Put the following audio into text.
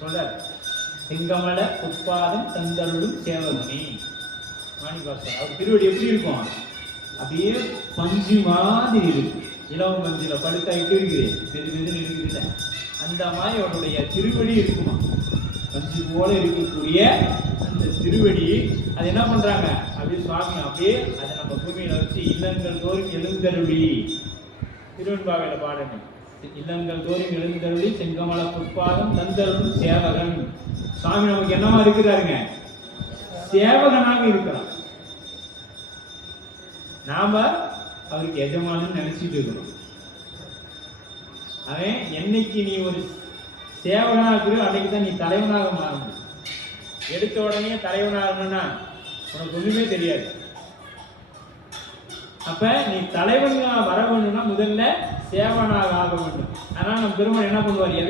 சொல்றார். செங்கமல உட்பாதம் தந்தருளும் சேவகனே மாணிக்காசர் அவர் திருவடி எப்படி இருக்கும்? அப்படியே பஞ்சு மாதிரி இருக்கு. இளவம் பஞ்சில படுத்தாயிட்டு இருக்குது. மெது பெதுன்னு இருக்குதுல்ல. அந்த மாதிரி அவருடைய திருவடி இருக்குமா? பஞ்சு போல இருக்கக்கூடிய அந்த திருவடி. அது என்ன பண்றாங்க? அப்படியே சுவாமி அப்படியே அதை நம்ம பூமியில வச்சு இல்லங்கள் தோறும் எழுந்தருளி. திருவெண்பாவையில பாடணும். இல்லங்கள் தோறும் எழுந்தருளி செங்கமல புட்பாதம் தந்தருள் சேவகன். சாமி நமக்கு என்னமா இருக்கிறாருங்க? சேவகனாக இருக்கிறான் நாம அவருக்கு எஜமானன்னு நினைச்சிட்டு இருக்கிறோம் அவன் என்னைக்கு நீ ஒரு சேவகனாக இருக்கிறோ அன்னைக்கு தான் நீ தலைவனாக மாற முடியும் எடுத்த உடனே தலைவனாகணும்னா உனக்கு ஒண்ணுமே தெரியாது. அப்ப நீ தலைவனா வர வேண்டும்னா முதல்ல சேவனாக ஆக வேண்டும். அதனால நம்ம பெருமாள் என்ன பண்ணுவார்? எதையும்